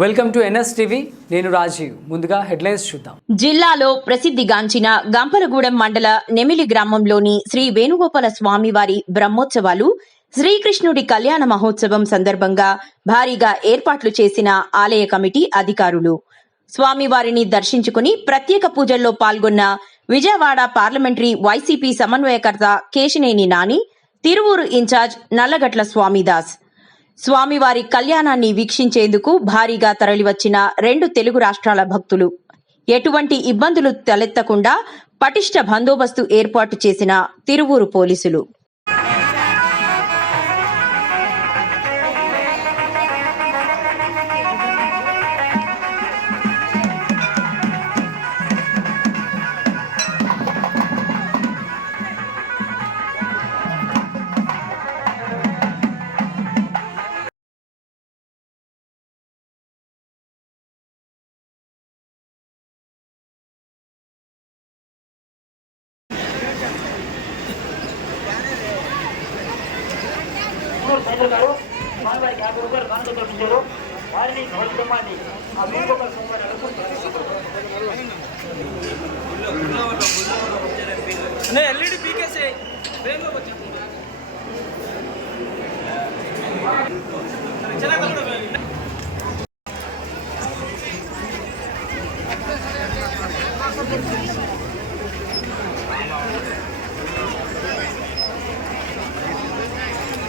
Welcome to NS TV. నేను రాజీవ్. ముందుగా headlines చూద్దాం. జిల్లాలో ప్రసిద్ధిగాంచిన గంపలగూడెం మండల నెమిలి గ్రామంలోని శ్రీ వేణుగోపాల స్వామివారి బ్రహ్మోత్సవాలు శ్రీకృష్ణుడి కళ్యాణ మహోత్సవం సందర్భంగా భారీగా ఏర్పాట్లు చేసిన ఆలయ కమిటీ అధికారులు. స్వామివారిని దర్శించుకుని ప్రత్యేక పూజల్లో పాల్గొన్న విజయవాడ పార్లమెంటరీ వైసీపీ సమన్వయకర్త కేశినేని నాని తిరువూరు ఇన్ఛార్జ్ నల్లగట్ల స్వామిదాస్. స్వామివారి కళ్యాణాన్ని వీక్షించేందుకు భారీగా తరలివచ్చిన రెండు తెలుగు రాష్ట్రాల భక్తులు. ఎటువంటి ఇబ్బందులు తలెత్తకుండా పటిష్ట బందోబస్తు ఏర్పాటు చేసిన తిరువూరు పోలీసులు. మూడు సైజులు కాదు స్వామివారికి యాభై రూపాయలు కానుక చూపించారు వారిని గౌరవమాన్ని ఆ మూడు రూపాయల స్వామివారి అడుగుతున్నారు ఎల్ఈడి పీకేసే బ్రేక్ వచ్చేది